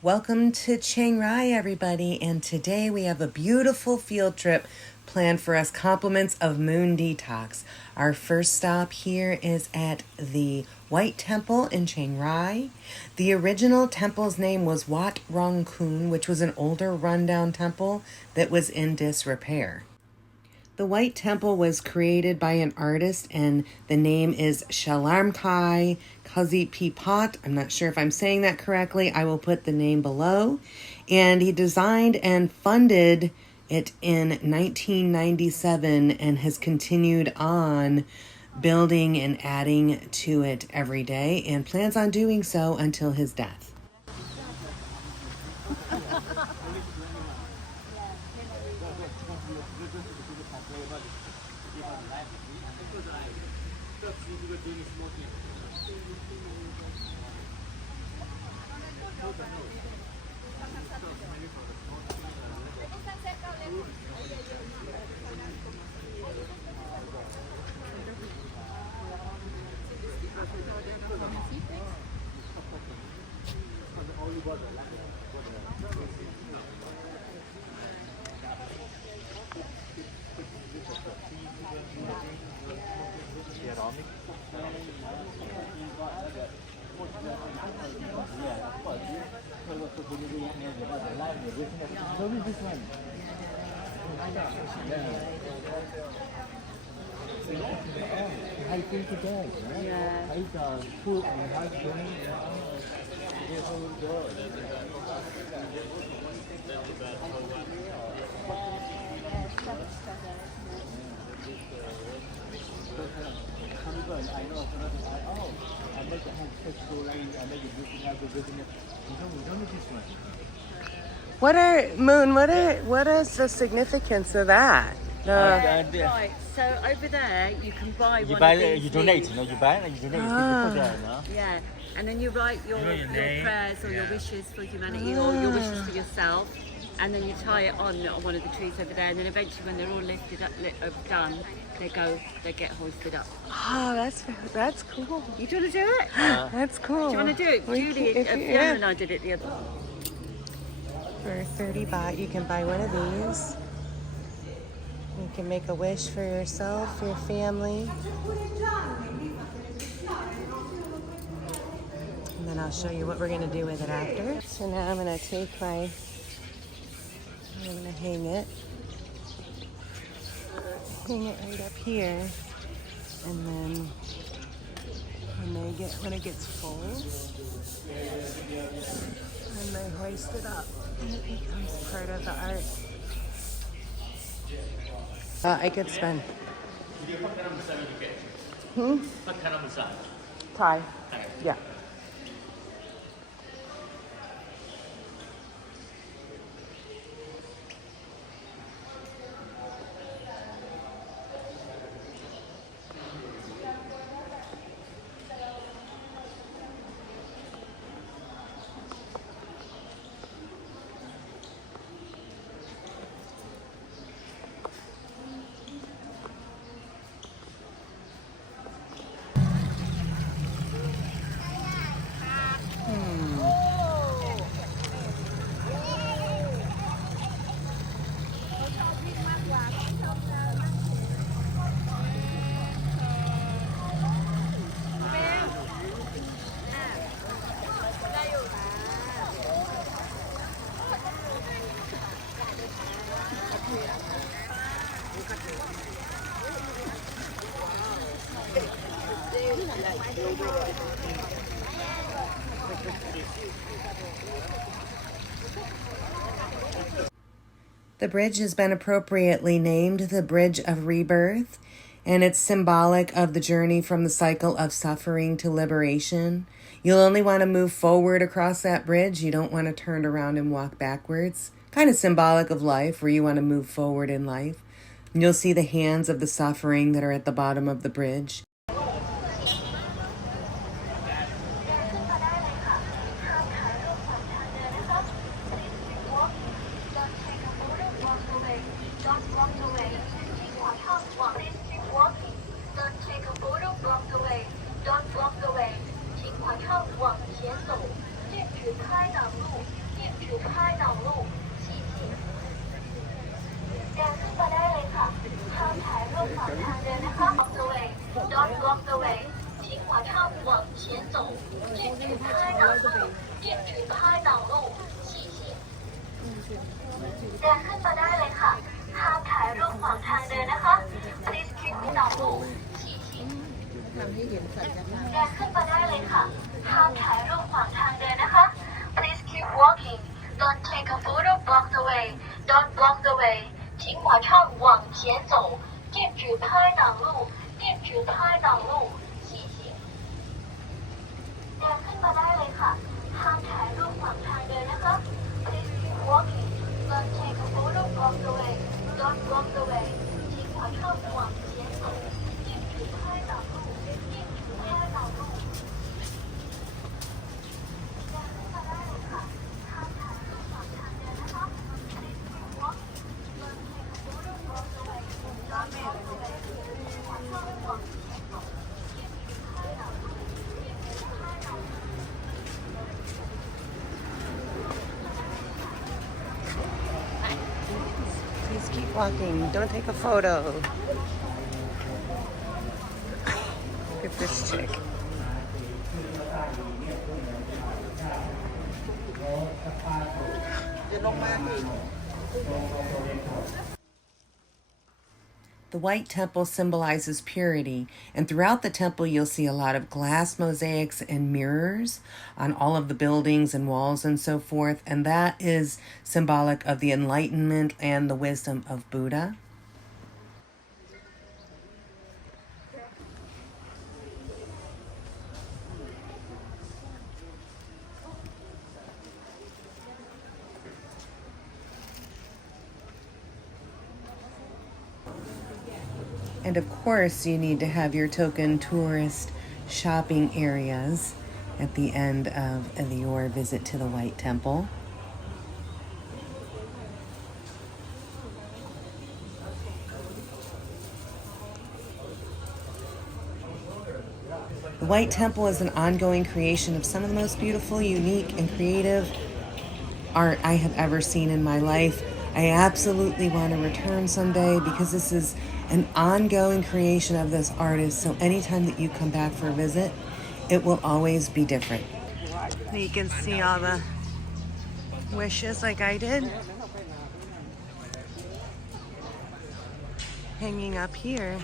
Welcome to Chiang Rai, everybody, and today we have a beautiful field trip planned for us, compliments of Moon Detox. Our first stop here is at the White Temple in Chiang Rai. The original temple's name was Wat Rong Kun, which was an older rundown temple that was in disrepair. The White Temple was created by an artist, and the name is Shalarmkai Kazipipat. I'm not sure if I'm saying that correctly. I will put the name below. And he designed and funded it in 1997 and has continued on building and adding to it every day and plans on doing so until his death. What is the significance of that? Right, so over there you can buy You one buy, of these you donate, leaves. you donate, you put there, Yeah, and then you write your prayers or your wishes for humanity or your wishes for yourself, and then you tie it on one of the trees over there, and then eventually when they're all lifted up, done, they get hoisted up. Oh, that's cool. You want to do it? That's cool. Do you want to do it? Julie, Fiona and I did it the other. For 30 baht, you can buy one of these. You can make a wish for yourself, your family. And then I'll show you what we're going to do with it after. So now I'm going to I'm going to hang it right up here. And then when it gets full, and they hoist it up, and it becomes part of the art. I could spend. Thai. Yeah. The bridge has been appropriately named the Bridge of Rebirth, and it's symbolic of the journey from the cycle of suffering to liberation. You'll only want to move forward across that bridge. You don't want to turn around and walk backwards. Kind of symbolic of life, where you want to move forward in life. And you'll see the hands of the suffering that are at the bottom of the bridge. Don't block the way 请马上往前走禁止拍挡路禁止拍挡路谢谢เดินขึ้นมาได้เลยค่ะห้ามถ่ายรูปขวางทางเดินนะคะ Please keep ไม่挡路谢谢เดินขึ้นมาได้เลยค่ะห้ามถ่ายรูปขวางทางเดินนะคะ Please keep walking Don't take a photo block the way Don't block the way 请马上往前走禁止拍挡路禁止拍挡路谢谢เดินขึ้นมาได้เลยค่ะห้ามถ่ายรูปขวางทางเดินนะคะ Please keep walking Don't take a photo block the way Don't block the way 请马上往前走禁止拍挡路禁止拍挡路เดินขึ้นมาได้เลยค่ะห้ามถ่ายรูปขวางทางเดินนะคะ Please keep walking Don't take a photo block the way Don't block the way 请马上往前走禁止拍挡路禁止拍挡路 Please keep walking. Don't take a photo. Look at this chick. The White Temple symbolizes purity, and throughout the temple you'll see a lot of glass mosaics and mirrors on all of the buildings and walls and so forth, and that is symbolic of the enlightenment and the wisdom of Buddha. And of course, you need to have your token tourist shopping areas at the end of your visit to the White Temple. The White Temple is an ongoing creation of some of the most beautiful, unique, and creative art I have ever seen in my life. I absolutely want to return someday because this is an ongoing creation of this artist. So anytime that you come back for a visit, it will always be different. You can see all the wishes like I did hanging up here.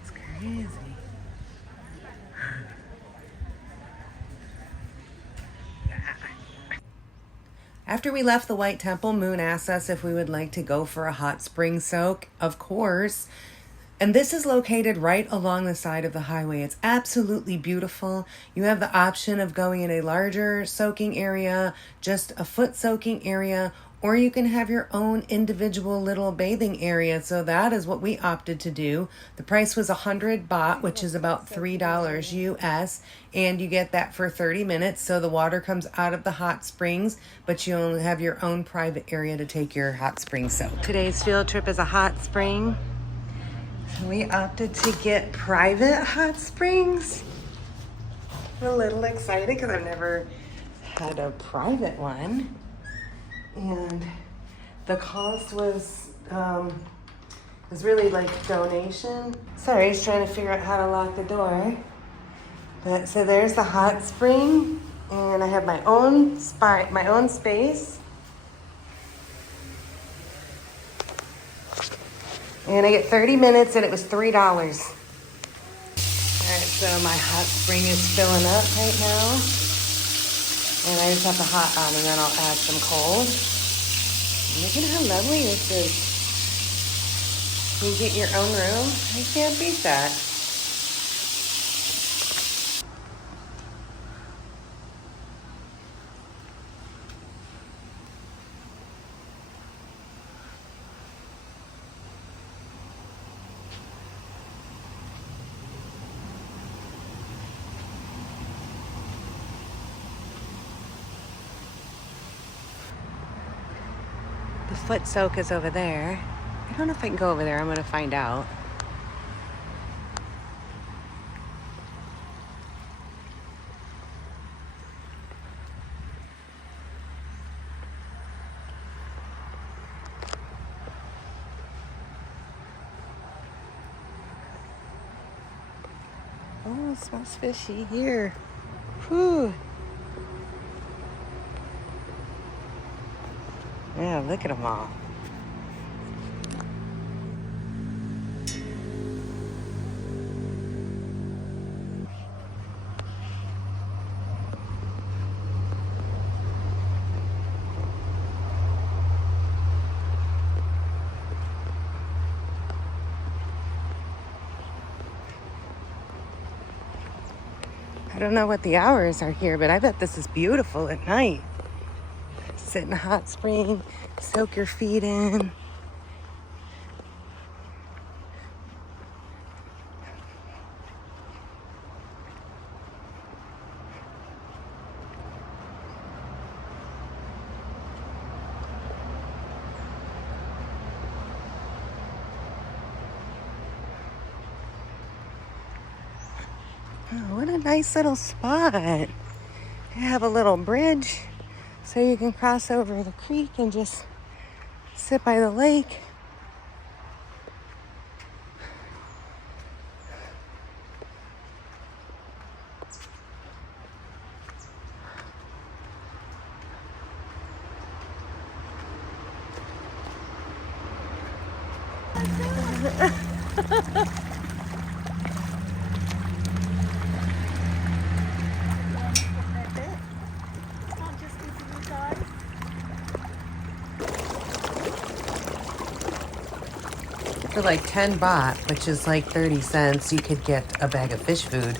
It's crazy. After we left the White Temple, Moon asked us if we would like to go for a hot spring soak. Of course. And this is located right along the side of the highway. It's absolutely beautiful. You have the option of going in a larger soaking area, just a foot soaking area, or you can have your own individual little bathing area. So that is what we opted to do. The price was 100 baht, which is about $3 US, and you get that for 30 minutes. So the water comes out of the hot springs, but you only have your own private area to take your hot spring soak. Today's field trip is a hot spring. So we opted to get private hot springs. I'm a little excited because I've never had a private one. And the cost was really like donation. Sorry, just trying to figure out how to lock the door. But so there's the hot spring, and I have my own space. And I get 30 minutes, and it was $3. All right, so my hot spring is filling up right now. And I just have the hot on, and then I'll add some cold. Look at how lovely this is. You get your own room. I can't beat that. The foot soak is over there. I don't know if I can go over there. I'm going to find out. Oh, it smells fishy here. Whew. Yeah, look at them all. I don't know what the hours are here, but I bet this is beautiful at night. Sit in a hot spring, soak your feet in. Oh, what a nice little spot. They have a little bridge so you can cross over the creek and just sit by the lake. For like 10 baht, which is like 30 cents, you could get a bag of fish food.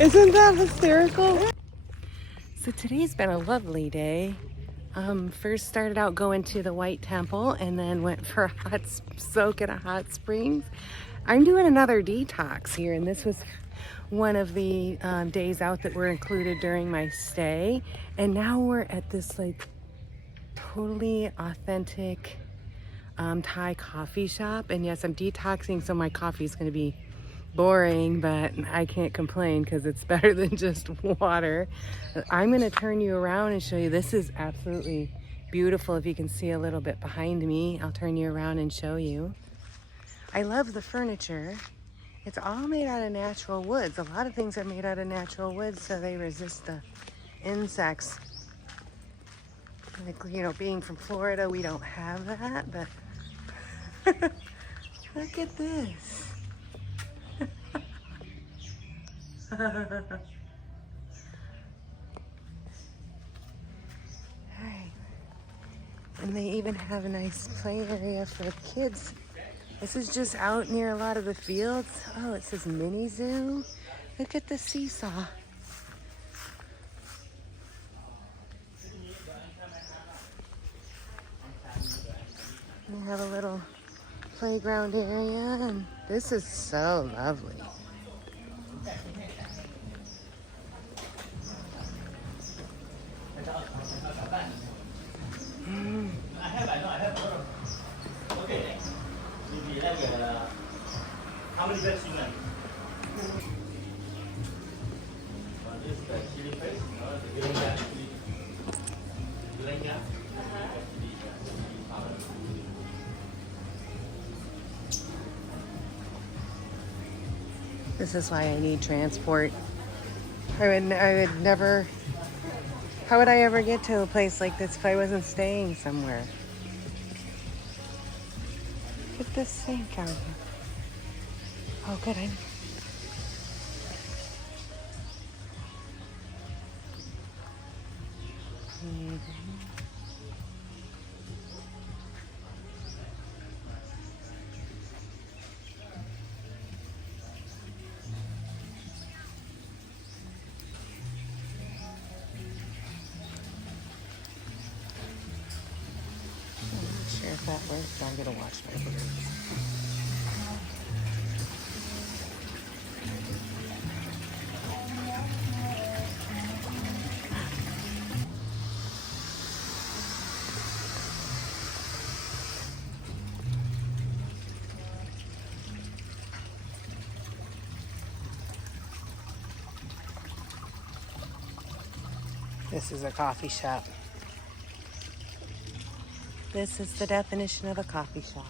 Isn't that hysterical? So today's been a lovely day. First started out going to the White Temple and then went for a hot soak at a hot springs. I'm doing another detox here, and this was one of the days out that were included during my stay. And now we're at this like totally authentic Thai coffee shop. And yes, I'm detoxing, so my coffee is going to be boring, but I can't complain because it's better than just water. I'm going to turn you around and show you. This is absolutely beautiful. If you can see a little bit behind me, I'll turn you around and show you. I love the furniture. It's all made out of natural woods. A lot of things are made out of natural woods so they resist the insects. Like, you know, being from Florida, we don't have that, but look at this. Alright. And they even have a nice play area for kids. This is just out near a lot of the fields. Oh, it says mini zoo. Look at the seesaw. We have a little playground area, and this is so lovely. How many beds you make? This is why I need transport. I would never, how would I ever get to a place like this if I wasn't staying somewhere? Look at this sink out here. Oh, good. I'm not sure if that works. I'm gonna wash my hands. This is a coffee shop. This is the definition of a coffee shop.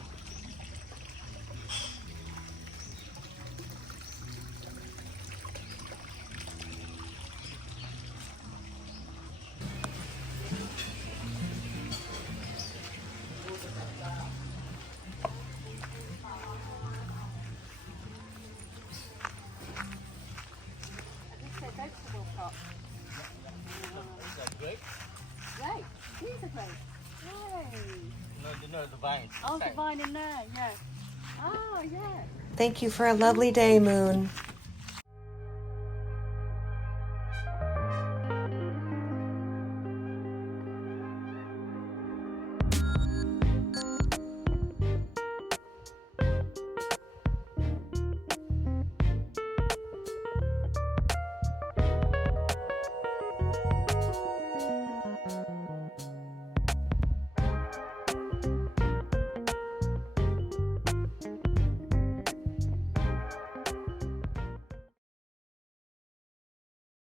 Vegetable pot. Great. Great. These are great. Yay. No, the vine. Oh, the vine in there, yeah. Oh, yeah. Thank you for a lovely day, Moon.